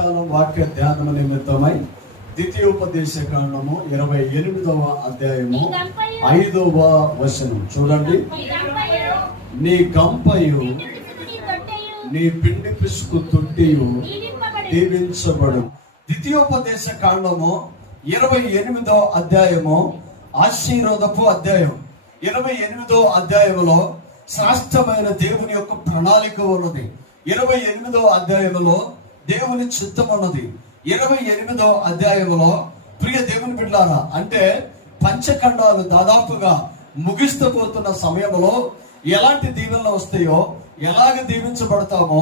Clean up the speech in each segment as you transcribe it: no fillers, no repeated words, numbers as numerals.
ఉదయకాలం వాక్య ధ్యానము నిమిత్తమై ద్వితీయోపదేశ కాండము 28వ అధ్యాయము 5వ వచనం చూడండి. నీ గంపయు నీ పిండి పిసుకు తొట్టియు దీవించబడు. ద్వితీయోపదేశ కాండము 28వ అధ్యాయము ఆశీర్వాదపు అధ్యాయం. 28వ అధ్యాయంలో శ్రేష్టమైన దేవుని యొక్క ప్రణాళిక ఉన్నది. 28వ అధ్యాయంలో దేవుని చిత్తం ఉన్నది. 28వ అధ్యాయంలో ప్రియ దేవుని బిడ్డలారా, అంటే పంచఖండాలు దాదాపుగా ముగిస్తూ పోతున్న సమయంలో ఎలాంటి దీవెనలు వస్తాయో, ఎలాగ దీవించబడతామో,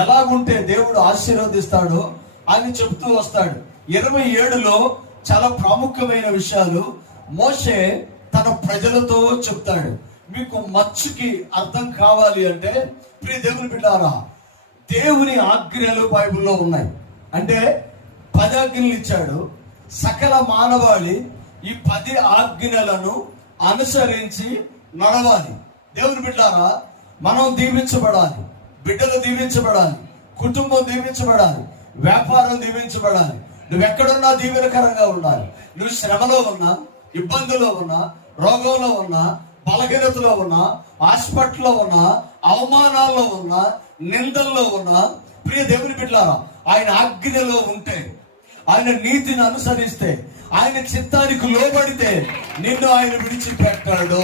ఎలాగుంటే దేవుడు ఆశీర్వదిస్తాడో అని చెప్తూ వస్తాడు. 27లో చాలా ప్రాముఖ్యమైన విషయాలు మోషే తన ప్రజలతో చెప్తాడు. మీకు మచ్చుకి అర్థం కావాలి అంటే ప్రియ దేవుని బిడ్డలారా, దేవుని ఆజ్ఞలు బైబిల్లో ఉన్నాయి. అంటే 10 ఆజ్ఞలు ఇచ్చాడు. సకల మానవాళి ఈ 10 ఆజ్ఞలను అనుసరించి నడవాలి. దేవుని బిడ్డలారా, మనం దీవించబడాలి, బిడ్డలు దీవించబడాలి, కుటుంబం దీవించబడాలి, వ్యాపారం దీవించబడాలి. నువ్వు ఎక్కడున్నా దీవెనకరంగా ఉండాలి. నువ్వు శ్రమలో ఉన్నా, ఇబ్బందులో ఉన్నా, రోగంలో ఉన్నా, బలహీనతలో ఉన్నా, హాస్పిటల్లో ఉన్నా, అవమానాల్లో ఉన్నా, నిందల్లో ఉన్నా, ప్రియ దేవుని బిడ్డలారా, ఆయన ఆజ్ఞలో ఉంటే, ఆయన నీతిని అనుసరిస్తే, ఆయన చిత్తానికి లోబడితే నిన్ను ఆయన విడిచిపెట్టాడు.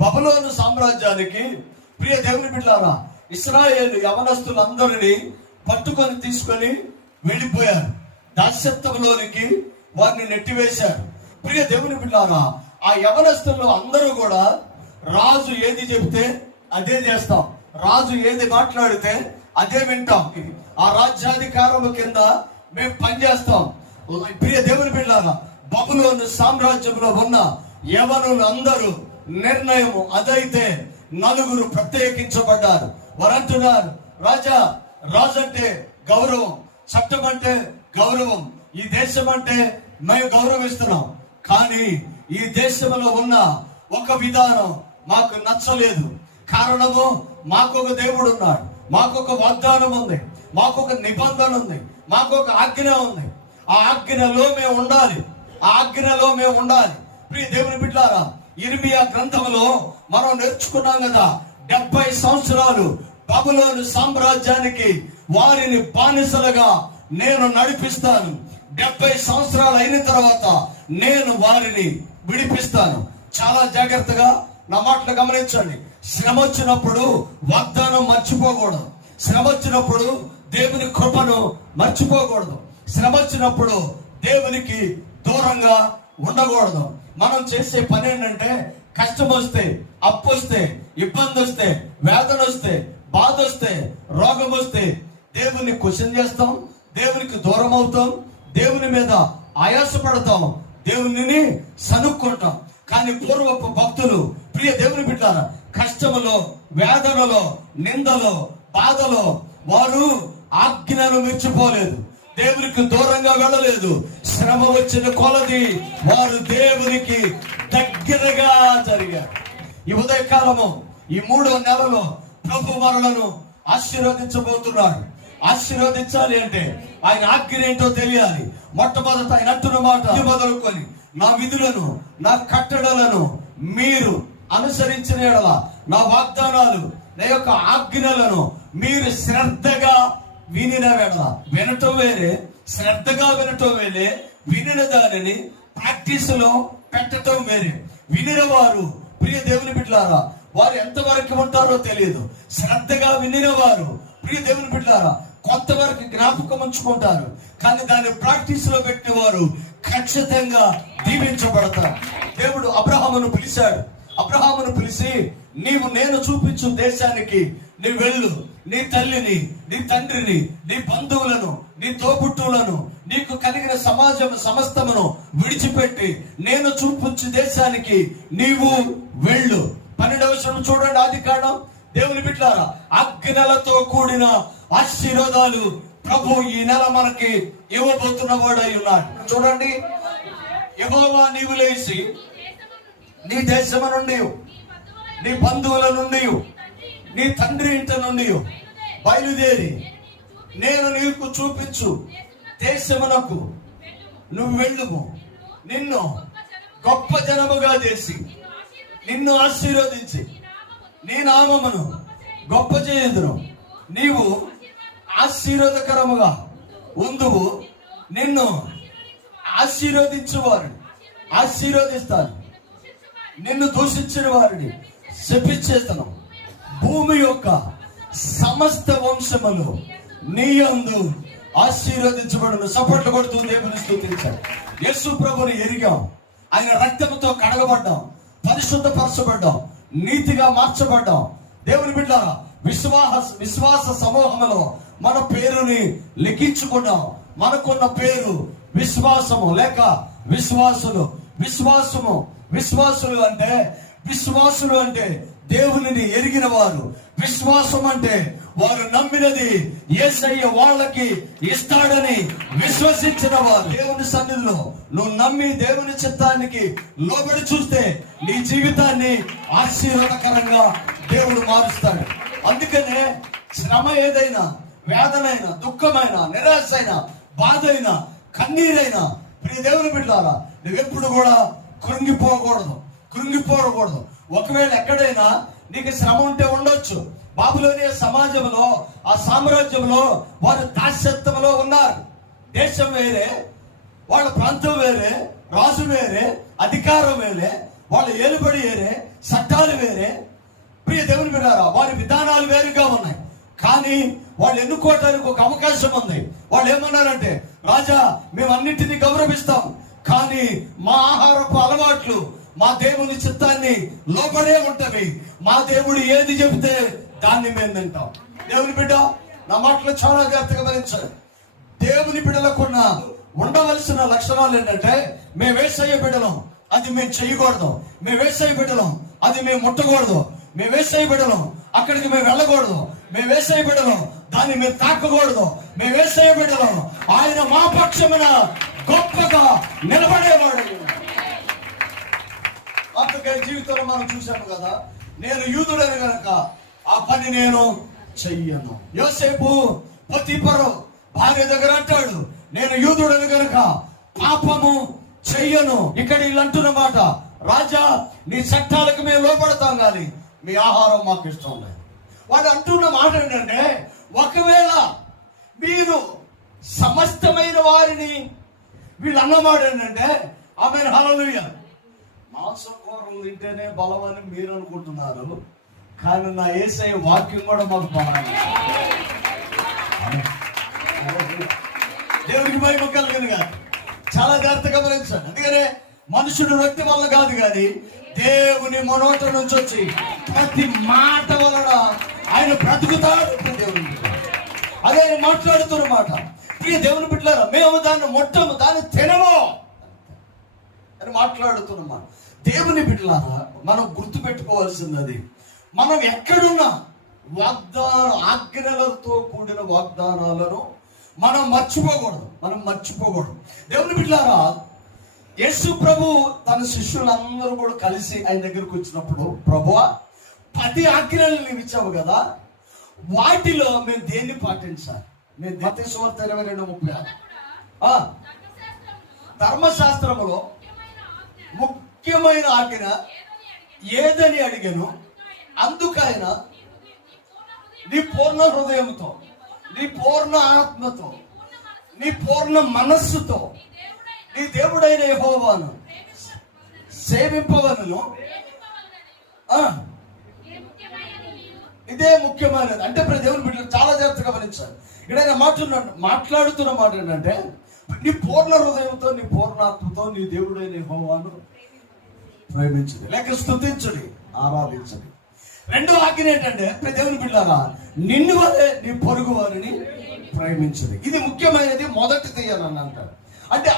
బబులోను సామ్రాజ్యానికి ప్రియ దేవుని బిడ్డలారా, ఇశ్రాయేలు యవనస్తులందరినీ పట్టుకొని తీసుకొని వెళ్ళిపోయారు. దాస్యత్వంలోనికి వారిని నెట్టివేశారు. ప్రియ దేవుని బిడ్డలారా, ఆ యవనస్తులు అందరూ కూడా రాజు ఏది చెప్తే అదే చేస్తాం, రాజు ఏది మాట్లాడితే అదే వింటాం. ఆ రాజ్యాధికారము కింద మేము పనిచేస్తాం. ప్రియ దేవుని బిడ్డలారా, బబులోను సామ్రాజ్యంలో ఉన్న యవనులు అందరూ నిర్ణయం అదైతే 4 ప్రత్యేకించబడ్డారు. వారు అంటున్నారు, రాజా, రాజు అంటే గౌరవం, చట్టం అంటే గౌరవం, ఈ దేశం అంటే మేము గౌరవిస్తున్నాం. కానీ ఈ దేశంలో ఉన్న ఒక విధానం మాకు నచ్చలేదు. కారణము, మాకు ఒక దేవుడు ఉన్నాడు, మాకు ఒక వాగ్దానం ఉంది, మాకు ఒక నిబంధన ఉంది, మాకు ఒక ఆజ్ఞ ఉంది. ఆ ఆజ్ఞలో మేము ఉండాలి, ఆ ఆజ్ఞలో మేము ఉండాలి. ప్రియ దేవుని బిడ్డలారా, ఇర్మియా గ్రంథంలో మనం నేర్చుకున్నాం కదా, 70 సంవత్సరాలు బబులోను సామ్రాజ్యానికి వారిని బానిసలుగా నేను నడిపిస్తాను. 70 సంవత్సరాలు అయిన తర్వాత నేను వారిని విడిపిస్తాను. చాలా జాగ్రత్తగా నా మాటలు గమనించండి. శ్రమ వచ్చినప్పుడు వాగ్దానం మర్చిపోకూడదు. శ్రమ వచ్చినప్పుడు దేవుని కృపను మర్చిపోకూడదు. శ్రమ వచ్చినప్పుడు దేవునికి దూరంగా ఉండకూడదు. మనం చేసే పని ఏంటంటే, కష్టం వస్తే, అప్పు వస్తే, ఇబ్బంది వస్తే, వేదన వస్తే, బాధ వస్తే, రోగం వస్తే దేవుని క్వశ్చన్ చేస్తాం, దేవునికి దూరం అవుతాం, దేవుని మీద ఆయాసపడతాం, దేవునిని సనుక్కుంటాం. కానీ పూర్వపు భక్తులు, ప్రియ దేవుని బిడ్డలారా, కష్టములో, వేదనలో, నిందలో, బాధలో వారు ఆజ్ఞను మిర్చిపోలేదు, దేవునికి దూరంగా వెళ్ళలేదు. శ్రమ వచ్చిన కొలది వారు దేవునికి దగ్గరగా జరిగారు. ఈ ఉదయకాలము, ఈ 3వ నెలలో ప్రభు మనలను ఆశీర్వదించబోతున్నాడు. ఆశీర్వదించాలి అంటే ఆయన ఆజ్ఞ ఏంటో తెలియాలి. మొట్టమొదట ఆయన అంటున్న మాట, మొదలుకొని నా విధులను, నా కట్టడలను మీరు అనుసరించిన యెడల, నా వాగ్దానాలు, నా యొక్క ఆజ్ఞలను మీరు శ్రద్ధగా వినిన యెడల. వినటం వేరే, శ్రద్ధగా వినటం వేరే, వినిన దానిని ప్రాక్టీస్ లో పెట్టడం వేరే. వినిన వారు, ప్రియ దేవుని బిడ్డలారా, వారు ఎంతవరకు ఉంటారో తెలియదు. శ్రద్ధగా వినిన వారు, ప్రియ దేవుని బిడ్డలారా, కొంతవరకు జ్ఞాపకం ఉంచుకుంటారు. కానీ దాన్ని ప్రాక్టీస్ లో పెట్టిన వారు ఖచ్చితంగా దీవించబడతారు. దేవుడు అబ్రహామును పిలిచాడు. అబ్రహామును పిలిచి, నేను చూపించు దేశానికి నీవు వెళ్ళు, నీ తల్లిని, నీ తండ్రిని, నీ బంధువులను, నీ తోబుట్టువులను, నీకు కలిగిన సమాజం సమస్తమును విడిచిపెట్టి నేను చూపించు దేశానికి నీవు వెళ్ళు. 12వ వచనం చూడండి, ఆదికాండం. దేవుని బిడ్డలారా, ఆజ్ఞలతో కూడిన ఆశీర్వాదాలు ప్రభు ఈ నెల మనకి ఇవ్వబోతున్న వాడై ఉన్నాడు. చూడండి, యెహోవా నీవు లేచి నీ దేశము నుండి, నీ బంధువుల నుండి, నీ తండ్రి ఇంటి నుండి బయలుదేరి నేను నీకు చూపించు దేశమునకు నువ్వు వెళ్ళుము, నిన్ను గొప్ప జనముగా చేసి నిన్ను ఆశీర్వదించి నీ నామమును గొప్ప చేయుదును. నీవు ఆశీర్వాదకరముగా ఉందువు, నిన్ను ఆశీర్వదించు వారిని ఆశీర్వదిస్తాను, నిన్ను దూషించిన వారిని శపించేస్తాను. భూమి యొక్క సమస్త వంశములు నీ యందు ఆశీర్వదించబడును. సపోర్ట్లు కొడుతూ దేవుని స్తుతించాడు. యేసు ప్రభుని ఎరిగాం, ఆయన రక్తముతో కడగబడ్డాం, పరిశుద్ధపరచబడ్డాం, నీతిగా మార్చబడ్డాం. దేవుని బిడ్డ విశ్వాస సమూహంలో మన పేరుని లిఖించుకున్నాం. మనకున్న పేరు విశ్వాసము లేక విశ్వాసులు. విశ్వాసులు అంటే దేవునిని ఎరిగిన వారు. విశ్వాసం అంటే వారు నమ్మినది యేసయ్య వాళ్ళకి ఇస్తాడని విశ్వసించిన వారు. దేవుని సన్నిధిలో నువ్వు నమ్మి దేవుని చిత్తానికి లోబడి చూస్తే నీ జీవితాన్ని ఆశీర్వాదకరంగా దేవుడు మారుస్తాడు. అందుకనే శ్రమ ఏదైనా, వేదనైనా, దుఃఖమైనా, నిరాశ అయినా, బాధ అయినా, కన్నీరైనా, ప్రియ దేవుని బిడ్డలారా, నువ్వెప్పుడు కూడా కృంగిపోకూడదు. ఒకవేళ ఎక్కడైనా నీకు శ్రమ ఉంటే ఉండొచ్చు. బాబులోని సమాజంలో, ఆ సామ్రాజ్యంలో వారు దాస్యత్వంలో ఉన్నారు. దేశం వేరే, వాళ్ళ ప్రాంతం వేరే, రాజు వేరే, అధికారం వేరే, వాళ్ళ ఏలుబడి వేరే, చట్టాలు వేరే. ప్రియ దేవుని బిడ్డలారా, వారి విధానాలు వేరుగా ఉన్నాయి. కానీ వాళ్ళు ఎన్నుకోవటానికి ఒక అవకాశం ఉంది. వాళ్ళు ఏమన్నారంటే, రాజా మేము అన్నింటినీ గౌరవిస్తాం, కానీ మా ఆహారపు అలవాట్లు మా దేవుని చిత్తాన్ని లోపడే ఉంటవి. మా దేవుడు ఏది చెబితే దాన్ని మేము తింటాం. దేవుని బిడ్డ, నా మాటలు చాలా జాగ్రత్తగా గమనించాలి. దేవుని బిడ్డలకున్న ఉండవలసిన లక్షణాలు ఏంటంటే, మేము యేసయ్య బిడ్డలం, అది మేము చేయకూడదు. మేము యేసయ్య బిడ్డలం, అది మేము ముట్టకూడదు. మేము యేసయ్య బిడ్డలం, అక్కడికి మేము వెళ్ళకూడదు. మేము యేసయ్య బిడ్డలం, దాన్ని మేము తాకకూడదు. మేము యేసయ్య బిడ్డలం, ఆయన మా పక్షమున గొప్పగా నిలబడేవాడు. అందుకే జీవితంలో మనం చూసాము కదా, నేను యూదుడని గనక ఆ పని నేను చెయ్యను. యోసేపు పోతీఫరు భార్య దగ్గర అంటాడు, నేను యూదుడని గనక పాపము చెయ్యను. ఇక్కడ వీళ్ళు అంటున్న మాట, రాజా నీ చట్టాలకు మేము లోపడతాం, కానీ మీ ఆహారం మాకు ఇష్టం లేదు. వాళ్ళు అంటున్న మాట ఏంటంటే, ఒకవేళ మీరు సమస్తమైన వారిని, వీళ్ళు అన్నమాట ఏంటంటే, ఆమె హల్లెలూయా, మాంసం కూరలు తింటేనే బలం అని మీరు అనుకుంటున్నారు, కానీ నా యేసయ్య వాక్యం కూడా మాకు బలం. దేవుడికి మహిమ కలుగునుగా. చాలా జాగ్రత్తగా గమనించాలి. అందుకనే మనుషుడు వ్యక్తి వల్ల కాదు, కానీ దేవుని మనోట నుంచి వచ్చి ప్రతి మాట వలన ఆయన బ్రతుకుతాడు. దేవుని అదే మాట్లాడుతున్న మాట. ఇక దేవుని బిడ్డలారా, మేము దాన్ని ముట్టము, దాన్ని తినము అని మాట్లాడుతున్నమాట. దేవుని బిడ్డలారా, మనం గుర్తు పెట్టుకోవాల్సింది అది, మనం ఎక్కడున్నా ఆజ్ఞలతో కూడిన వాగ్దానాలను మనం మర్చిపోకూడదు. దేవుని బిడ్డలారా, యేసు ప్రభు తన శిష్యులందరూ కూడా కలిసి ఆయన దగ్గరకు వచ్చినప్పుడు, ప్రభువా 10 ఆజ్ఞలు నీవు ఇచ్చావు కదా, వాటిలో మేము దేన్ని పాటించాలి? నేను మత్తయి సువార్త 22:30 ధర్మశాస్త్రములో ముఖ్యమైన ఆజ్ఞ ఏదని అడిగాను. అందుకైనా నీ పూర్ణ హృదయంతో, నీ పూర్ణ ఆత్మతో, నీ పూర్ణ మనస్సుతో నీ దేవుడైన యెహోవాను సేవింపవలను. ఇదే ముఖ్యమైనది. అంటే దేవుని బిడ్డలు చాలా జాగ్రత్తగా గమనించాలి. ఇక్కడ మాట్లాడుతున్న మాట ఏంటంటే, నీ పూర్ణ హృదయంతో, నీ పూర్ణాత్మతో నీ దేవుడైన యెహోవాను ప్రేమించండి, లేక స్తుతించండి, ఆరాధించండి. రెండో ఆజ్ఞ ఏంటంటే, దేవుని బిడ్డలారా, నిన్ను వలె నీ పొరుగు వారిని ప్రేమించండి. ఇది ముఖ్యమైనది, మొదటిది అని అంటారు. అంటే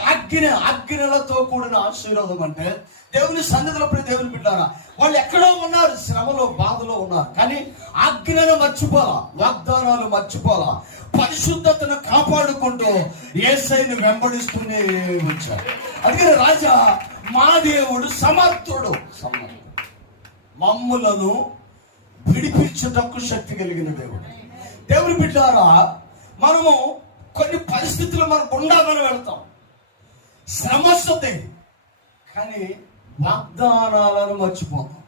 ఆజ్ఞలతో కూడిన ఆశీర్వాదం అంటే, దేవుని సన్నిధిలో దేవుని బిడ్డలారా, వాళ్ళు ఎక్కడో ఉన్నారు, శ్రమలో, బాధలో ఉన్నారు, కానీ ఆజ్ఞలను మర్చిపోలా, వాగ్దానాలు మర్చిపోలా, పరిశుద్ధతను కాపాడుకుంటూ యేసయ్యను వెంబడిస్తూనే వచ్చారు. అందుకని రాజా, మా దేవుడు సమర్థుడు, మమ్ములను విడిపించుటకు శక్తి కలిగిన దేవుడు. దేవుని బిడ్డలారా, మనము కొన్ని పరిస్థితులు మనం గుండా మనం వెళ్తాం, శ్రమ వస్తుంది, కానీ వాగ్దానాలను మర్చిపోతాం.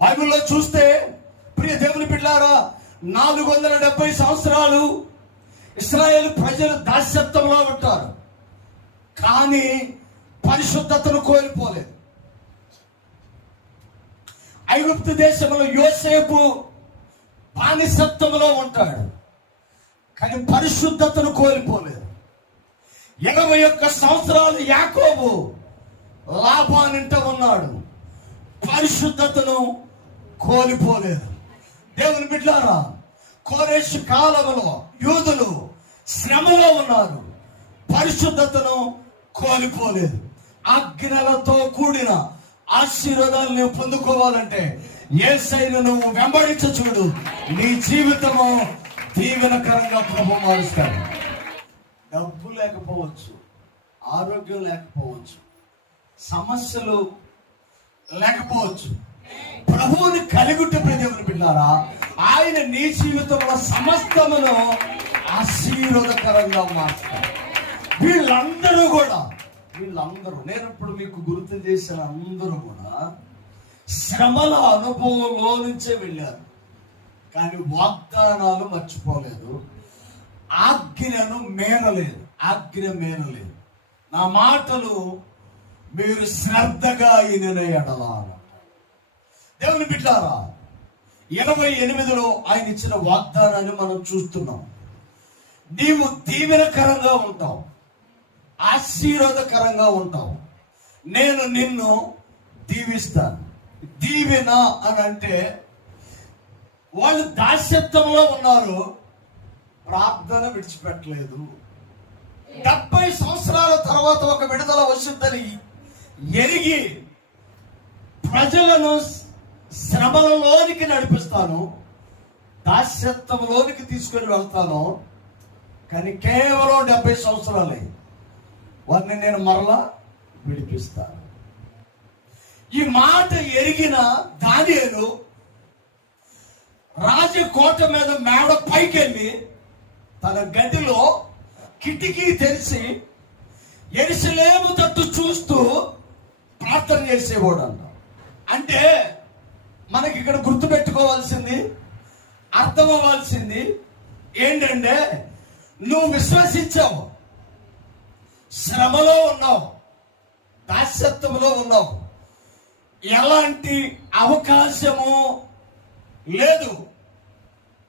బైబిల్లో చూస్తే ప్రియ దేవుని బిడ్డలారా, 470 సంవత్సరాలు ఇశ్రాయేలు ప్రజలు దాస్యత్వంలో ఉంటారు, కానీ పరిశుద్ధతను కోల్పోలేదు. ఐగుప్తు దేశంలో యోసేపు బానిసత్వంలో ఉంటాడు, కానీ పరిశుద్ధతను కోల్పోలేదు. 81 సంవత్సరాలు యాకోబు లాభానింట ఉన్నాడు, పరిశుద్ధతను కోల్పోలేదు. దేవుని బిడ్డలారా, కోరేషు కాలంలో యూదులు శ్రమలో ఉన్నారు, పరిశుద్ధతను కోల్పోలేదు. ఆజ్ఞలతో కూడిన ఆశీర్వాదాలు నువ్వు పొందుకోవాలంటే యేసయ్యను నువ్వు వెంబడించ చూడు, నీ జీవితము దీవెనకరంగా ప్రభు మారుస్తాడు. డబ్బు లేకపోవచ్చు, ఆరోగ్యం లేకపోవచ్చు, సమస్యలు లేకపోవచ్చు, ప్రభువుని కలిగుట్టు దేవుని బిడ్డారా, ఆయన నీ జీవితంలో సమస్తమును ఆశీర్వాదకరంగా మారుస్తాడు. వీళ్ళందరూ నేను ఇప్పుడు మీకు గుర్తు చేసిన అందరూ కూడా శ్రమల అనుభవంలో నుంచే వెళ్ళారు, కానీ వాగ్దానాలు మర్చిపోలేదు, ఆజ్ఞ మేనలేదు. నా మాటలు మీరు శ్రద్ధగా ఈయన ఎడలాల. దేవుని బిడ్డారా, 88లో ఆయన ఇచ్చిన వాగ్దానాన్ని మనం చూస్తున్నాం. నీవు దీవెనకరంగా ఉంటావు, ఆశీర్వాదకరంగా ఉంటావు, నేను నిన్ను దీవిస్తాను. దీవెన అని అంటే వాళ్ళు దాస్యత్వంలో ఉన్నారు, ప్రార్థన విడిచిపెట్టలేదు. 70 సంవత్సరాల తర్వాత ఒక విడుదల వస్తుందని ఎరిగి ప్రజలను శ్రమలలోనికి నడిపిస్తాను, దాస్యత్వంలోనికి తీసుకొని వెళ్తాను, కానీ కేవలం 70 సంవత్సరాలే వారిని నేను మరలా విడిపిస్తాను. ఈ మాట ఎరిగిన దానియేలు రాజకోట మీద మేడ పైకెళ్ళి తన గదిలో కిటికీ తెరిచి యెరూషలేము తట్టు చూస్తూ ప్రార్థన చేసేవాడు అంట. అంటే మనకి ఇక్కడ గుర్తుపెట్టుకోవాల్సింది, అర్థం అవ్వాల్సింది ఏంటంటే, నువ్వు విశ్వసించావు, శ్రమలో ఉన్నావు, దాస్యత్వంలో ఉన్నావు, ఎలాంటి అవకాశము లేదు,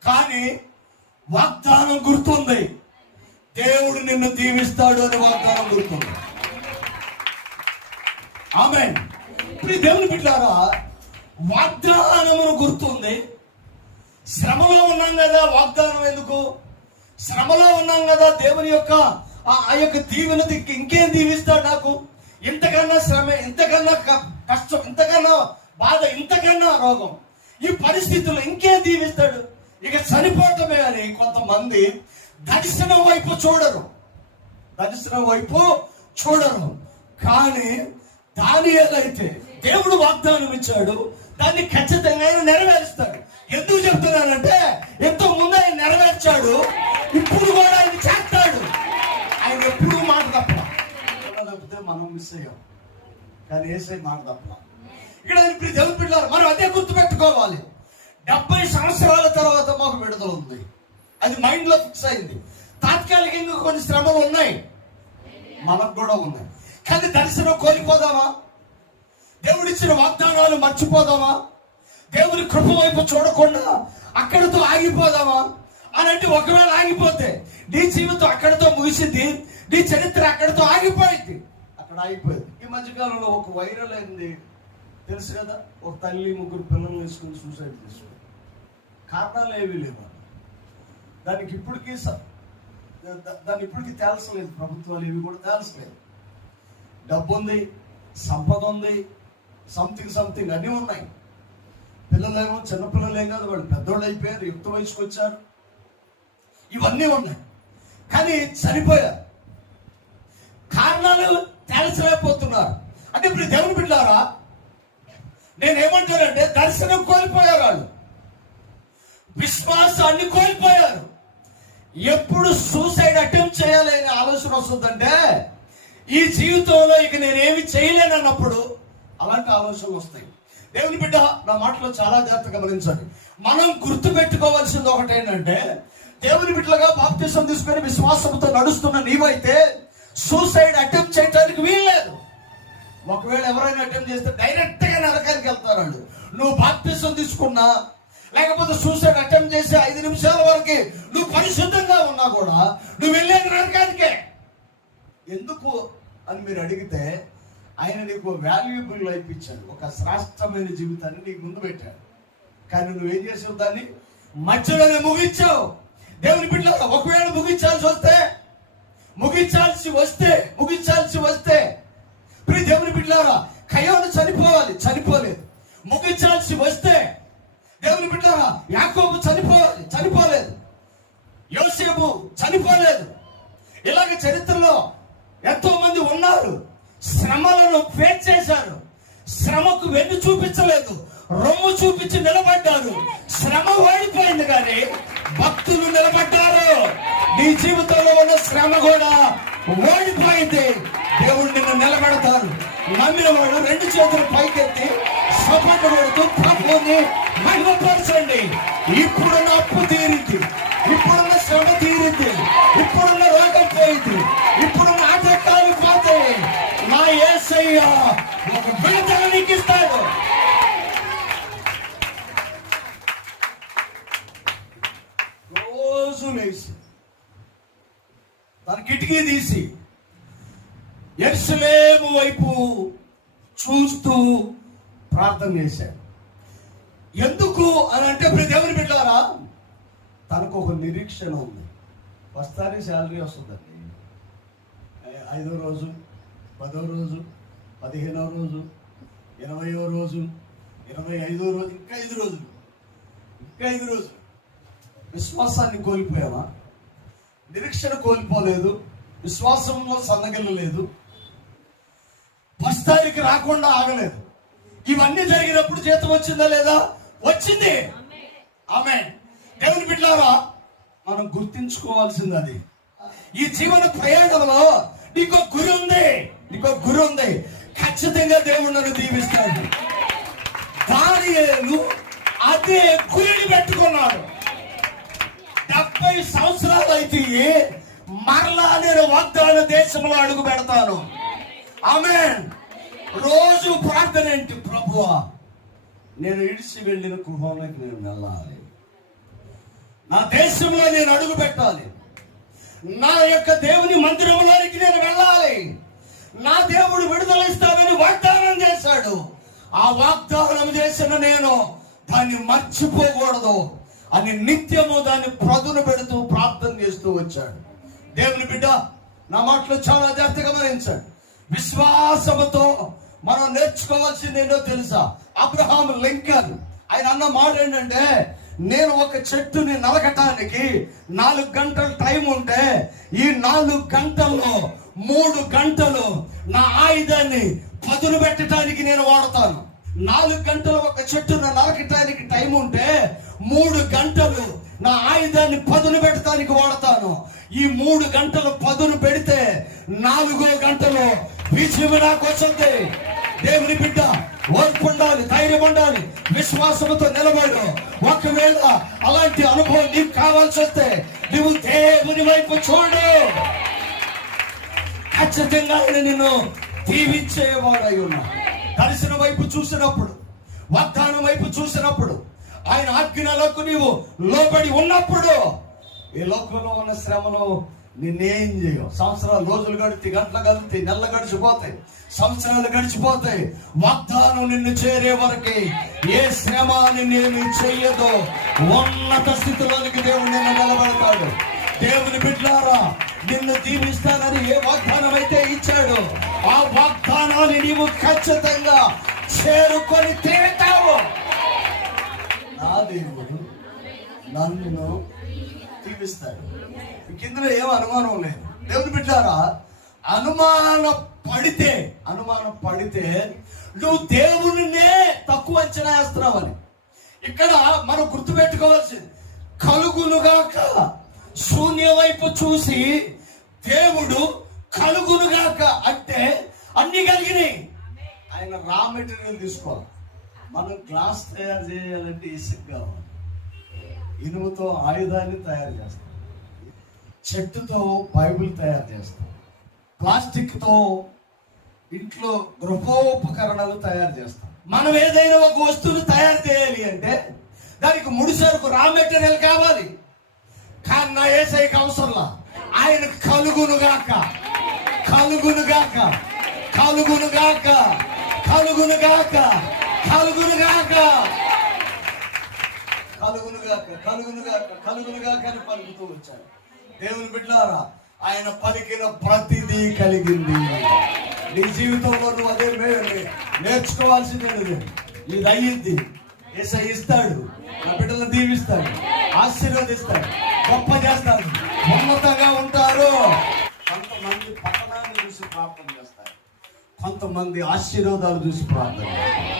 కానీ వాగ్దానం గుర్తుంది, దేవుడు నిన్ను దీవిస్తాడు అని వాగ్దానం గుర్తుంది. ఆమేన్. దేవుని బిడ్డలారా, వాగ్దానమును గుర్తుంది. శ్రమలో ఉన్నాం కదా, వాగ్దానం ఎందుకు? శ్రమలో ఉన్నాం కదా, దేవుని యొక్క ఆ యొక్క దీవెన ఇంకేం దీవిస్తాడు నాకు? ఇంతకన్నా శ్రమ, ఇంతకన్నా కష్టం, ఇంతకన్నా బాధ, ఇంతకన్నా రోగం, ఈ పరిస్థితుల్లో ఇంకేం దీవిస్తాడు? ఇక చనిపోవటమే అని కొంతమంది దర్శనం వైపు చూడరు. కానీ దానియేలైతే దేవుడు వాగ్దానం ఇచ్చాడు, దాన్ని ఖచ్చితంగా నెరవేరుస్తాడు. ఎందుకు చెప్తున్నానంటే, ఎంతో ముందు ఆయన నెరవేర్చాడు, ఇప్పుడు కూడా ఆయన చేస్తాడు. ఆయన ఎప్పుడు మాట తప్ప మనం మిస్ అయ్యాం, కానీ యేసయ్య మాట తప్ప. ఇక్కడ దేవుని బిడ్డలారా, మనం అదే గుర్తుపెట్టుకోవాలి. 70 సంవత్సరాల తర్వాత మాకు విడుదల ఉంది, అది మైండ్ లో ఫిక్స్ అయింది. తాత్కాలికంగా కొన్ని శ్రమలు ఉన్నాయి, మనకు కూడా ఉన్నాయి, కానీ దర్శనం కోల్పోదామా? దేవుడిచ్చిన వాగ్దానాలు మర్చిపోదామా? దేవుని కృప వైపు చూడకుండా అక్కడితో ఆగిపోదామా అని అంటే, ఒకవేళ ఆగిపోతే నీ జీవితం అక్కడితో ముగిసింది, నీ చరిత్ర అక్కడితో ఆగిపోయింది. అక్కడ ఆగిపోయింది. ఈ మధ్యకాలంలో ఒక వైరల్ అయింది తెలుసు కదా, ఒక తల్లి 3 పిల్లలు వేసుకుని సూసైడ్ చేసుకుంది. కారణాలు ఏమీ లేవు, దానికి ఇప్పటికీ తేల్చలేదు, ప్రభుత్వాలు ఇవి కూడా తేల్చలేదు. డబ్బు ఉంది, సంపద ఉంది, సంథింగ్ అన్నీ ఉన్నాయి. పిల్లలేమో చిన్నపిల్లలే కాదు, వాళ్ళు పెద్దోళ్ళు అయిపోయారు, యుక్త వయసుకు వచ్చారు, ఇవన్నీ ఉన్నాయి, కానీ చనిపోయారు. కారణాలు తేల్చలేకపోతున్నారు. అంటే ఇప్పుడు దేవుని బిడ్డలారా, నేనేమంటానంటే, దర్శనం కోల్పోయారు, వాళ్ళు విశ్వాసాన్ని కోల్పోయారు. ఎప్పుడు సూసైడ్ అటెంప్ట్ చేయాలి అనే ఆలోచన వస్తుందంటే ఈ జీవితంలో ఇక నేనేమి చేయలేనన్నప్పుడు అలాంటి ఆలోచనలు వస్తాయి. దేవుని బిడ్డ, నా మాటలో చాలా జాగ్రత్తగా గమనించాలి. మనం గుర్తు పెట్టుకోవాల్సింది ఒకటి ఏంటంటే, దేవుని బిడ్డలుగా బాప్తిసం తీసుకొని విశ్వాసంతో నడుస్తున్న నీవైతే సూసైడ్ అటెంప్ట్ చేయడానికి వీల్లేదు. ఒకవేళ ఎవరైనా అటెంప్ట్ చేస్తే డైరెక్ట్ గా నరకానికి వెళ్తారు వాళ్ళు. నువ్వు బాప్తిసం తీసుకున్నా లేకపోతే సూసైడ్ అటెంప్ట్ చేసి 5 నిమిషాల వరకు నువ్వు పరిశుద్ధంగా ఉన్నా కూడా నువ్వు వెళ్ళేది నరకానికే. ఎందుకు అని మీరు అడిగితే, ఆయన నీకు వాల్యుబుల్ లైఫ్ ఇచ్చాడు, ఒక శ్రేష్టమైన జీవితాన్ని నీకు ముందు పెట్టాడు. కానీ నువ్వేం చేసావు? దాన్ని మధ్యలోనే ముగించావు. దేవుని బిడ్డలారా, ఒకవేళ ముగించాల్సి వస్తే ప్రియ దేవుని బిడ్డలారా, కయ్యోను చనిపోలేదు. ముగించాల్సి వస్తే దేవుని బిడ్డలారా, యాకోబు చనిపోలేదు. యోసేపు చనిపోలేదు. ఇలాగ చరిత్రలో ఎంతో మంది ఉన్నారు. శ్రమలను ఫేస్ చేశారు. శ్రమకు వెన్ను చూపించలేదు, రొమ్ము చూపించి నిలబడ్డారు. శ్రమ ఓడిపోయింది కానీ భక్తులు నిలబడ్డారు. నీ జీవితంలో ఉన్న శ్రమ కూడా ఓడిపోయింది. దేవుడు నిన్ను నిలబెడతారు. నమ్మిన వాడు 2 చేతులు పైకెత్తి సపోర్ట్ కొడుతూ ప్రభువుని మహిమపరచండి. ఇప్పుడున్న అప్పు తీరింది, ఇప్పుడున్న శ్రమ తీరింది, ఇప్పుడున్న రోగం పోయింది, ఇప్పుడున్న ఆటంకాలు పోతాయి. నా యేసయ్య ఒక విడుదల నీకు ఇస్తాడు. రోజు లేచి తన కిటికీ తీసి యెరూషలేము వైపు చూస్తూ ప్రార్థన చేశాడు. ఎందుకు అని అంటే, దేవుని బిడ్డలారా, తనకు ఒక నిరీక్షణ ఉంది. వస్తానే శాలరీ వస్తుందండి. 5వ రోజు, 10వ రోజు, 15వ రోజు, 20వ రోజు, 25వ రోజు, ఇంకా 5 రోజులు. విశ్వాసాన్ని కోల్పోయావా? నిరీక్షణ కోల్పోలేదు, విశ్వాసంలో సన్నగిల్లలేదు, బస్తానికి రాకుండా ఆగలేదు. ఇవన్నీ జరిగినప్పుడు జీతం వచ్చిందా లేదా? వచ్చింది. ఆమేన్. దేవుని బిడ్డలారా, మనం గుర్తించుకోవాల్సింది అది. ఈ జీవన ప్రయాణంలో నీకో గురి ఉంది. ఖచ్చితంగా దేవుడు నన్ను దీవిస్తాడు. దానియేలు అదే గురిని పెట్టుకున్నాడు. 70 సంవత్సరాలు అయితే మరలా నేను వాగ్దాన దేశంలో అడుగు పెడతాను. ఆమేన్. రోజు ప్రార్థన ఏంటి? ప్రభువా, నేను ఇడిచి వెళ్ళిన గృహంలోకి నేను వెళ్ళాలి, నా దేశంలో నేను అడుగు పెట్టాలి, నా యొక్క దేవుని మందిరంలోనికి నేను వెళ్ళాలి. నా దేవుడు విడుదల ఇస్తానని వాగ్దానం చేశాడు. ఆ వాగ్దానం చేసిన నేను దాన్ని మర్చిపోకూడదు అని నిత్యము దాన్ని ప్రదును పెడుతూ ప్రార్థన చేస్తూ వచ్చాడు. దేవుని బిడ్డ, నా మాటలు చాలా జాగ్రత్తగా గమనించండి. విశ్వాసముతో మనం నేర్చుకోవాల్సింది ఏంటో తెలుసా? అబ్రహాం లింకన్ ఆయన అన్న మాట ఏంటంటే, నేను ఒక చెట్టుని నరకటానికి 4 గంటల టైం ఉంటే ఈ 4 గంటల్లో 3 గంటలు నా ఆయుధాన్ని పదును పెట్టడానికి నేను వాడతాను. 4 గంటలు ఒక చెట్టును నరకటానికి టైం ఉంటే 3 గంటలు నా ఆయుధాన్ని పదును పెట్టడానికి వాడతాను. ఈ 3 గంటలు పదును పెడితే 4వ గంటలో విజయం నాకు వస్తుంది. దేవుని బిడ్డ, ఓర్పు ఉండాలి, ధైర్యం ఉండాలి, విశ్వాసంతో నిలబడు. ఒకవేళ అలాంటి అనుభవం నీకు కావాల్సి వస్తే నువ్వు దేవుని వైపు చూడు. ఖచ్చితంగా ఆయన నిన్ను దీవించేవాడై ఉన్నాడు. దర్శన వైపు చూసినప్పుడు, వాగ్దానం వైపు చూసినప్పుడు, ఆయన ఆజ్ఞలకు నీవు లోబడి ఉన్నప్పుడు ఈ లోకంలో ఉన్న శ్రమలో నిన్నేం చేయవు. సంవత్సరాలు, రోజులు గడిచి, గంటలు గడిచి, నెలలు గడిచిపోతాయి, సంవత్సరాలు గడిచిపోతాయి. వాగ్దానం నిన్ను చేరే వరకు ఏ శ్రమ నిన్నేమి చెయ్యదో. ఉన్నత స్థితిలోనికి దేవుడు నిన్ను నిలబడతాడు. దేవుని బిడ్డలారా, నిన్ను దీవిస్తానని ఏ వాగ్దానం అయితే ఇచ్చాడో ఆ వాగ్దానాన్ని నీవు ఖచ్చితంగా చేరుకొని తీరుతావు. నా దేవుడు నన్ను దీవిస్తాడు. ఇందులో ఏం అనుమానం లేదు. దేవుని బిడ్డలారా, అనుమానం పడితే నువ్వు దేవునినే తక్కువ అంచనా వేస్తున్నావని. ఇక్కడ మనం గుర్తుపెట్టుకోవాల్సింది, కలుగునుగాక శూన్యం వైపు చూసి దేవుడు కలుగునుగాక అంటే అన్ని కలిగినాయి. ఆయన రా మెటీరియల్ తీసుకోవాలి. మనం గ్లాస్ తయారు చేయాలంటే ఇసుక కావాలి, ఇనుముతో ఆయుధాన్ని తయారు చేస్తాం, చెట్టుతో బైబిల్ తయారు చేస్తాం, ప్లాస్టిక్తో ఇంట్లో గృహోపకరణాలు తయారు చేస్తాం. మనం ఏదైనా ఒక వస్తువును తయారు చేయాలి అంటే దానికి ముడిసరుకు రా మెటీరియల్ కావాలి. కానీ నా యేసయ్యకి అవసరంలా. ఆయన కలుగునుగాక, కలుగునుగాక, కలుగునుగాక, కలుగునుగాక, కలుగునుగాక, కలుగునుగాక, కలుగునుగాక, కలుగునుగాక అని పలుకుతూ వచ్చాడు. దేవుని బిడ్డలారా, ఆయన పలికిన ప్రతిదీ కలిగింది. నీ జీవితంలో నువ్వు అదే నేర్చుకోవాల్సింది. ఇది అయ్యింది. యేసయ్య ఇస్తాడు, నా బిడ్డలను దీవిస్తాడు, ఆశీర్వదిస్తాడు, గొప్ప చేస్తాడు, ఉన్నతంగా ఉంటారు. కొంతమంది పట్టణాన్ని చూసి ప్రార్థన చేస్తారు, కొంతమంది ఆశీర్వాదాలు చూసి ప్రార్థన చేస్తారు,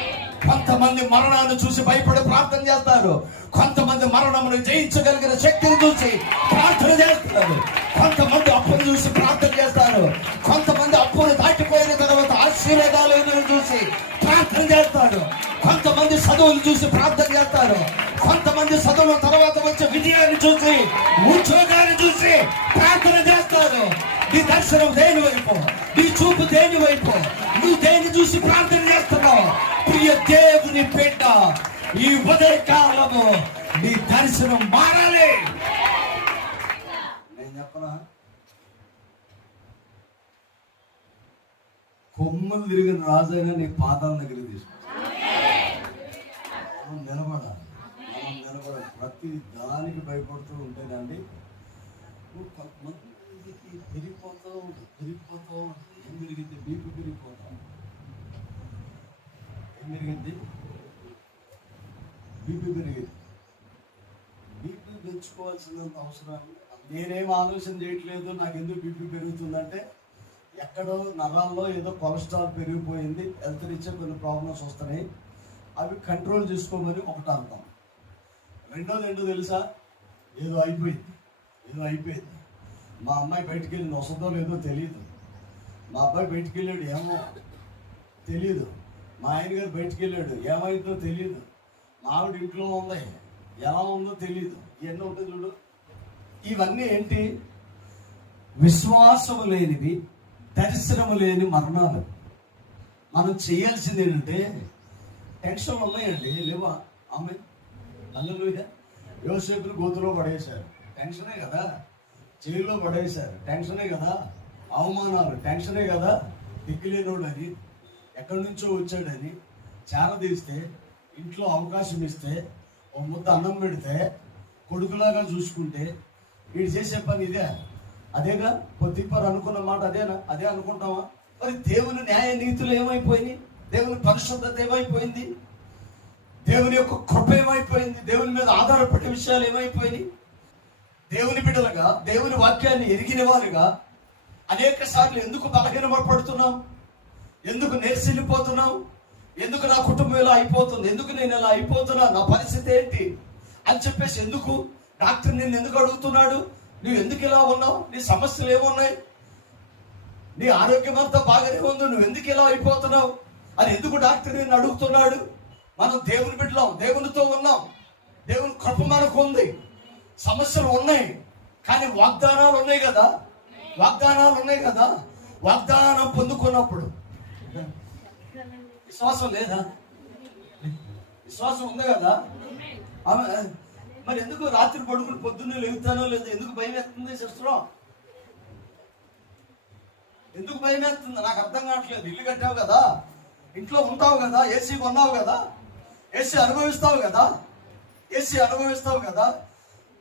కొంతమంది మరణాన్ని చూసి భయపడి ప్రార్థన చేస్తారు, కొంతమంది మరణమును జయించగలిగిన శక్తిని చూసి ప్రార్థన చేస్తారు, కొంతమంది అప్పును చూసి ప్రార్థన చేస్తారు, కొంతమంది అప్పును దాటిపోయిన తర్వాత ఆశీర్వాదాలను చూసి ప్రార్థన చేస్తారు, కొంతమంది చదువులు చూసి ప్రార్థన చేస్తారు, కొంతమంది చదువుల తర్వాత వచ్చే విజయాన్ని చూసి ఉద్యోగాన్ని చూసి ప్రార్థన చేస్తారు. నీ దర్శనం దేని వైపు, నీ చూపు దేని వైపు, నువ్వు దేని చూసి ప్రార్థన చేస్తున్నావు? ప్రియ దేవుని బిడ్డ, ఈ ఉదయకాలము నీ దర్శనం మారాలి. నేను చెప్పనా, కొమ్ములు తిరిగిన రాజైనా నీ పాదాల దగ్గర తీసుకుంటా. మనం నిలబడాలి, మనం నిలబడాలి. ప్రతి దానికి భయపడుతూ ఉంటేనండి కొంతమందికి పెరిగిపోతూ ఉంటుంది, పెరిగిపోతూ ఉంటుంది. ఏం పెరిగింది? బీపీ పెరిగిపోతాం. ఏం పెరిగింది? బీపీ పెరిగింది. బీపీ పెంచుకోవాల్సినంత అవసరం. నేనేం ఆలోచన చేయట్లేదు, నాకు ఎందుకు బీపీ పెరుగుతుందంటే ఎక్కడో నరాల్లో ఏదో కొలెస్ట్రాల్ పెరిగిపోయింది, హెల్త్ రీత్యా కొన్ని ప్రాబ్లమ్స్ వస్తున్నాయి, అవి కంట్రోల్ చేసుకోమని ఒకటి అర్థం. రెండోది ఏంటో తెలుసా? ఏదో అయిపోయింది, ఏదో అయిపోయింది. మా అమ్మాయి బయటికి వెళ్ళి వస్తుందో లేదో తెలియదు, మా అబ్బాయి బయటికి వెళ్ళాడు ఏమో తెలియదు, మా ఆయన గారు బయటికి వెళ్ళాడు ఏమైందో తెలియదు, మా ఆవిడ ఇంట్లో ఉంది ఎలా ఉందో తెలియదు. ఇవన్నీ ఉంటుంది చూడు. ఇవన్నీ ఏంటి? విశ్వాసము లేనివి, దర్శనము లేని మరణాలు. మనం చేయాల్సింది ఏంటంటే, టెన్షన్లు ఉన్నాయండి లేవా? అమ్మాయి హల్లెలూయా. యోసేపుని గోతులో పడేశారు, టెన్షనే కదా. జైల్లో పడేశారు, టెన్షనే కదా. అవమానాలు, టెన్షనే కదా. దిక్కులేనోడని, ఎక్కడి నుంచో వచ్చాడని చేరదీస్తే, ఇంట్లో అవకాశం ఇస్తే, ఒక ముద్ద అన్నం పెడితే, కొడుకులాగా చూసుకుంటే, వీడు చేసే పని ఇదే. అదేగా పొద్దుపరు అనుకున్న మాట అదేనా? అదే అనుకుంటామా? మరి దేవుని న్యాయ నీతులు ఏమైపోయినాయి? దేవుని పరిశుద్ధత ఏమైపోయింది? దేవుని యొక్క కృప ఏమైపోయింది? దేవుని మీద ఆధారపడే విషయాలు ఏమైపోయినాయి? దేవుని బిడ్డలుగా, దేవుని వాక్యాన్ని ఎరిగిన వారుగా అనేక సార్లు ఎందుకు బలహీనపడుతున్నాం? ఎందుకు నేర్చిల్లిపోతున్నాం? ఎందుకు నా కుటుంబం ఇలా అయిపోతుంది? ఎందుకు నేను ఇలా అయిపోతున్నా? నా పరిస్థితి ఏంటి అని చెప్పేసి ఎందుకు డాక్టర్ నిన్ను ఎందుకు అడుగుతున్నాడు? నువ్వు ఎందుకు ఇలా ఉన్నావు? నీ సమస్యలు ఏమున్నాయి? నీ ఆరోగ్యం అంతా బాగానే ఉంది, నువ్వు ఎందుకు ఇలా అయిపోతున్నావు అని ఎందుకు డాక్టర్ నిన్ను అడుగుతున్నాడు? మనం దేవుని బిడ్డలం, దేవునితో ఉన్నాం, దేవుని కృప మనకు ఉంది. సమస్యలు ఉన్నాయి కానీ వాగ్దానాలు ఉన్నాయి కదా, వాగ్దానాలు ఉన్నాయి కదా. వాగ్దానం పొందుకున్నప్పుడు విశ్వాసం లేదా? విశ్వాసం ఉంది కదా. మరి ఎందుకు రాత్రి పడుకుని పొద్దున్నే లేగుతానో లేదా? ఎందుకు భయం వేస్తుంది శస్త్రం? ఎందుకు భయం వేస్తుంది? నాకు అర్థం కావట్లేదు. ఇల్లు కట్టావు కదా, ఇంట్లో ఉంటావు కదా, ఏసీ కొన్నావు కదా, ఏసీ అనుభవిస్తావు కదా, ఏసీ అనుభవిస్తావు కదా.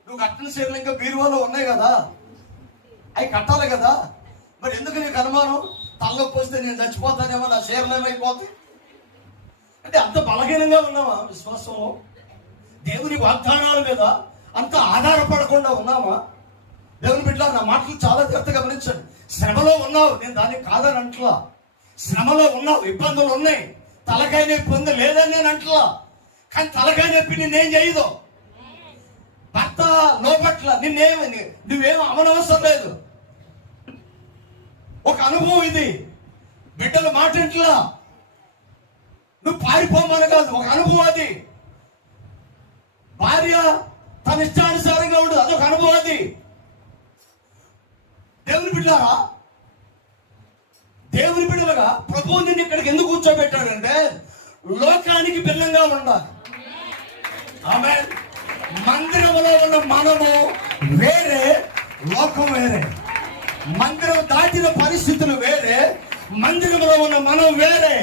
నువ్వు కట్టిన చీరలు ఇంకా బీరువాలో ఉన్నాయి కదా, అవి కట్టాలి కదా. మరి ఎందుకు నీకు అనుమానం? తలలోకి వస్తే నేను చచ్చిపోతానేమో, నా చీరలు ఏమైపోతాయి అంటే అంత బలహీనంగా ఉన్నామా విశ్వాసంలో? దేవుని వాగ్దానాల మీద అంత ఆధారపడకుండా ఉన్నామా? దేవుని బిడ్డ, నా మాటలు చాలా జాగ్రత్తగా గమనించండి. శ్రమలో ఉన్నావు, నేను దాన్ని కాదని అంటలా. శ్రమలో ఉన్నావు, ఇబ్బందులు ఉన్నాయి, తలకాయ నొప్పి ఉంది లేదని నేను అంటలా. కానీ తలకాయ నొప్పి నేనేం చేయదు. భర్త లోపట్ల మాటల నువ్వేం అవనవసరం లేదు. ఒక అనుభవం ఇది. బిడ్డల మాట ఇంట్లా నువ్వు పారిపోమని కాదు, ఒక అనుభవం అది. భార్య తన ఇష్టానుసారంగా ఉండదు, అదొక అనుభవం అది. దేవుని బిడ్డలారా, దేవుని బిడ్డలుగా ప్రభువు నిన్ను ఇక్కడికి ఎందుకు కూర్చోబెట్టాడంటే లోకానికి భిన్నంగా ఉండాలి. ఆమేన్. మందిరంలో ఉన్న మనము వేరే, లోకం వేరే. మందిరం దాటిన పరిస్థితులు వేరే, మందిరంలో ఉన్న మనం వేరే.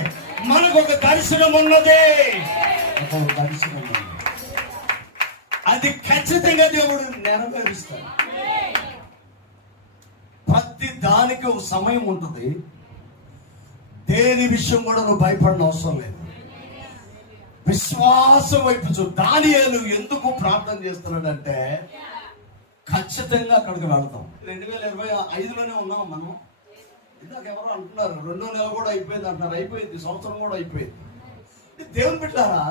మనకు ఒక దర్శనం ఉన్నది, అది ఖచ్చితంగా దేవుడు నెరవేరుస్తాడు. ప్రతి దానికి ఒక సమయం ఉంటుంది. దేని విషయం కూడా నువ్వు భయపడిన అవసరం లేదు. విశ్వాసం వైపు చూ. దానియేలు ఎందుకు ప్రార్థన చేస్తున్నాడంటే ఖచ్చితంగా అక్కడికి వెళ్తాం. 2025లోనే ఉన్నాం మనం. ఇందాక ఎవరో అంటున్నారు 2వ నెల కూడా అయిపోయింది అంటున్నారు. అయిపోయింది, సంవత్సరం కూడా అయిపోయింది. దేవుని బిడ్డలారా,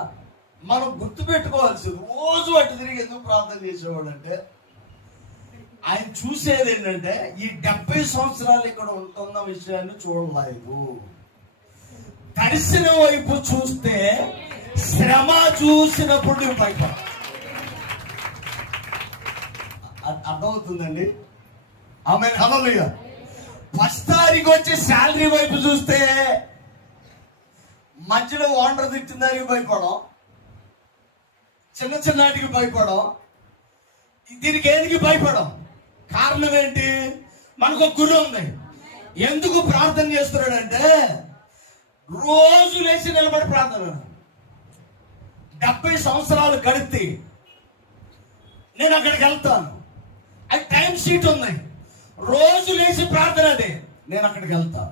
మనం గుర్తు పెట్టుకోవాల్సింది రోజు అటు తిరిగి ఎందుకు ప్రార్థన చేసేవాడు అంటే ఆయన చూసేది ఏంటంటే ఈ 70 సంవత్సరాలు ఇక్కడ ఉంటున్న విషయాన్ని చూడలేదు. దర్శనం వైపు చూస్తే శ్రమ చూసినప్పుడు నువ్వు భయపడ. అర్థమవుతుందండి? ఆమె హల్లెలూయా. ఫస్ట్ తారీఖు వచ్చి శాలరీ వైపు చూస్తే మధ్యలో ఓనర్ తిట్టిన దానికి భయపడం, చిన్న చిన్నటికి భయపడం, దీనికి ఏదికి భయపడం. కారణం ఏంటి? మనకు ఒక గురి ఉంది. ఎందుకు ప్రార్థన చేస్తున్నాడంటే రోజు లేచి నిలబడి ప్రార్థన. 70 సంవత్సరాలు గడిపి నేను అక్కడికి వెళ్తాను, అది టైం షీట్ ఉంది. రోజు లేచి ప్రార్థన అదే. నేను అక్కడికి వెళ్తా,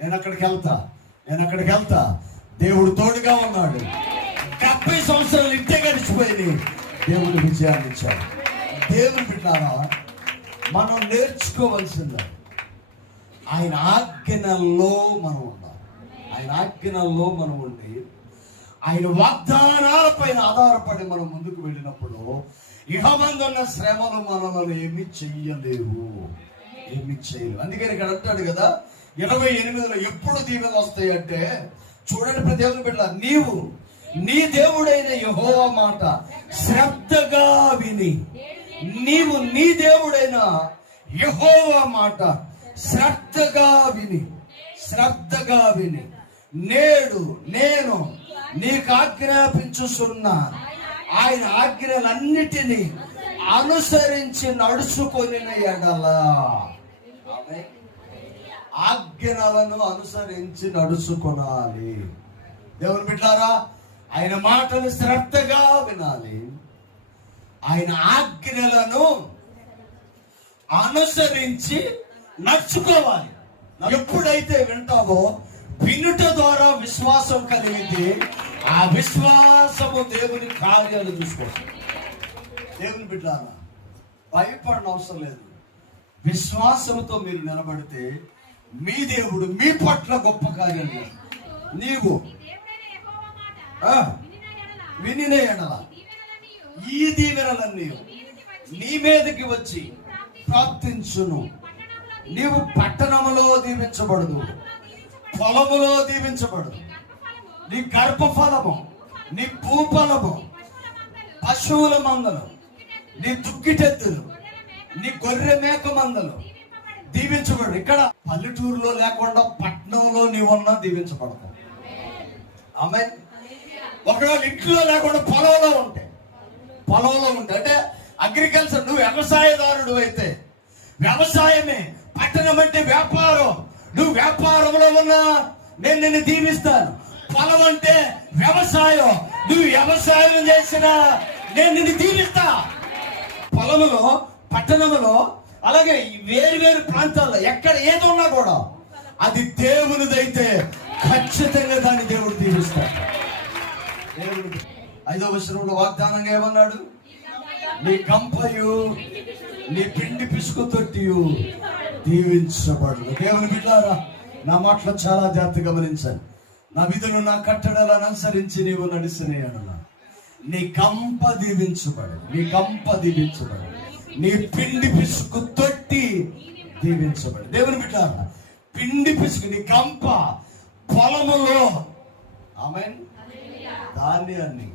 నేను అక్కడికి వెళ్తా, నేను అక్కడికి వెళ్తా. దేవుడు తోడుగా ఉన్నాడు. 70 సంవత్సరాలు ఇంటే గడిచిపోయింది. దేవుడు విజయాన్ని ఇచ్చాడు. దేవుని బిడ్డలారా, మనం నేర్చుకోవాల్సిందే ఆయన ఆజ్ఞల్లో మనం ఉండాలి. ఆయన ఆజ్ఞల్లో మనం ఉండి ఆయన వాగ్దానాలపైన ఆధారపడి మనం ముందుకు వెళ్ళినప్పుడు ఇహమందున్న శ్రమలు మనల్ని ఏమి చెయ్యలేవు, ఏమి చేయలేవు. అందుకని ఇక్కడ అంటాడు కదా 28లో ఎప్పుడు దీవెనలు వస్తాయి అంటే, చూడండి ప్రతి దేవుని బిడ్డ, నీవు నీ దేవుడైన యెహోవా మాట శ్రద్ధగా విని, నీవు నీ దేవుడైన యెహోవా మాట శ్రద్ధగా విని, శ్రద్ధగా విని నేడు నేను నీకు ఆజ్ఞాపించుచున్న ఆయన ఆజ్ఞలన్నిటినీ అనుసరించి నడుచుకొని ఎడల, ఆజ్ఞలను అనుసరించి నడుచుకోనాలి. దేవుని బిడ్డలారా, ఆయన మాటలు శ్రద్ధగా వినాలి. ఆయన ఆజ్ఞలను అనుసరించి నడుచుకోవాలి. ఎప్పుడైతే వింటావో వినుట ద్వారా విశ్వాసం కలిగింది. ఆ విశ్వాసము దేవుని కార్యాలు చూసుకోవాలి. దేవుని బిడ్డలారా, భయపడిన అవసరం లేదు. విశ్వాసంతో మీరు నిలబడితే మీ దేవుడు మీ పట్ల గొప్ప కార్యాలు చేస్తాడు. నీవు వినిన ఎడల ఈ దీవెనలన్నీ నీ మీదకి వచ్చి ప్రార్థించును. నీవు పట్టణములో దీవించబడదు, పొలములో దీవించబడదు. నీ గర్భఫలము, నీ భూఫలము, పశువుల మందలు, నీ దుక్కిటెత్తులు, నీ గొర్రె మేక మందలు దీవించబడు. ఇక్కడ పల్లెటూరులో లేకుండా పట్టణంలో నీవున్నా దీవించబడతావు. ఆమేన్. ఒకవేళ ఇంట్లో లేకుండా పొలంలో ఉంటే అంటే అగ్రికల్చర్, నువ్వు వ్యవసాయదారుడు అయితే వ్యవసాయమే. పట్టణం అంటే వ్యాపారం, నువ్వు వ్యాపారంలో ఉన్నా నేను నిన్ను దీవిస్తాను. పొలం అంటే వ్యవసాయం, నువ్వు వ్యవసాయం చేసినా నేను నిన్ను దీవిస్తా. పొలములో, పట్టణములో, అలాగే వేరు వేరు ప్రాంతాల్లో ఎక్కడ ఏది ఉన్నా కూడా అది దేవునిదైతే ఖచ్చితంగా దాన్ని దేవుడు దీవిస్తాడు. దేవుడు 5వ వచనంలో వాగ్దానంగా ఏమన్నాడు? నీ కంపయు నీ పిండి పిసుకు తొట్టియు దీవించబడు. దేవుని బిడ్డలారా, నా మాటలు చాలా జాగ్రత్తగా గమనించాలి. నా విధులు నా కట్టడలను అనుసరించి నీవు నడిచిన ఎడల నీ కంప దీవించబడు, నీ కంప దీవించబడు. నీ పిండి పిసుకు తొట్టి దీవించబడి. దేవుని బిడ్డ, పిండి పిసుకు నీ గంప పొలములో ఆమేన్ ధాన్యాన్ని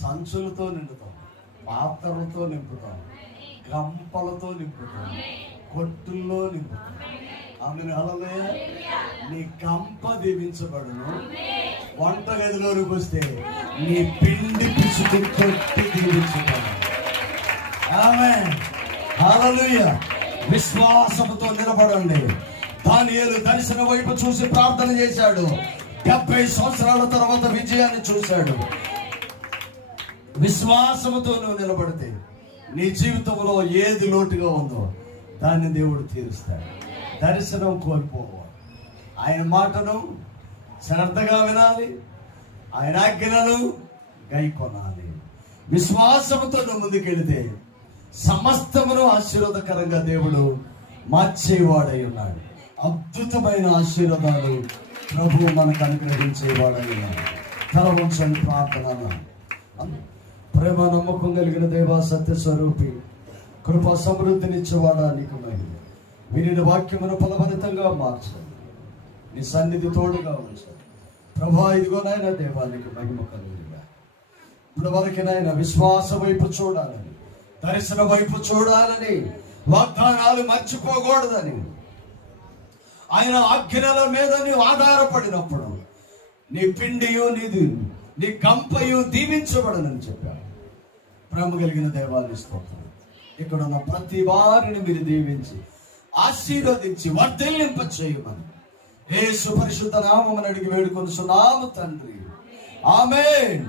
సంచులతో నింపుతాం, పాత్రలతో నింపుతాం, గంపలతో నింపుతాం, కొట్టుల్లో నింపుతాం. ఆమె హల్లెలూయా. నీ గంప దీవించబడును. వంటగదిలోనికి వస్తే నీ పిండి పిసుకు తొట్టి దీవించబడును. ఆమేన్ హల్లెలూయా. విశ్వాసముతో నిలబడండి. దానియేలు దర్శనం వైపు చూసి ప్రార్థన చేశాడు. 70 సంవత్సరాల తర్వాత విజయాన్ని చూశాడు. విశ్వాసముతో నువ్వు నిలబడితే నీ జీవితంలో ఏది లోటుగా ఉందో దాన్ని దేవుడు తీరుస్తాడు. దర్శనం కోల్పోవాలి. ఆయన మాటను శ్రద్ధగా వినాలి, ఆయన ఆజ్ఞలను గైకొనాలి. విశ్వాసముతో నువ్వు ముందుకెళితే సమస్తమును ఆశీర్వాదకరంగా దేవుడు మార్చేవాడై ఉన్నాడు. అద్భుతమైన ఆశీర్వాదాలు ప్రభు మనకు అనుగ్రహించేవాడై ఉన్నాడు. తల వంచండి, ప్రార్థన. ప్రేమ నమ్మకం కలిగిన దేవా, సత్య స్వరూపి, కృపా సమృద్ధినిచ్చేవాడా, నీకు మహిమ. వినిన వాక్యమును ఫలభరితంగా మార్చండి. నీ సన్నిధి తోడుగా ఉంచండి ప్రభా. ఇదిగో నాయన దేవా, నీకు మహిమ కలుగుగా. ఇప్పుడు వరకు నాయన విశ్వాస వైపు చూడాలని, దర్శన వైపు చూడాలని, వాగ్దానాలు మర్చిపోకూడదని, ఆయన ఆజ్ఞల మీద నీవు ఆధారపడినప్పుడు నీ పిండియు నీ గంపయు దీవించబడనని చెప్పాడు. ప్రేమ కలిగిన దేవాన్ని స్తోత్రం. ఇక్కడ ఉన్న ప్రతి వారిని మీరు దీవించి ఆశీర్వదించి వర్ధిల్లింప చేయమని యేసు పరిశుద్ధ నామమున అడిగి వేడుకొనుచున్నాము తండ్రి. ఆమేన్.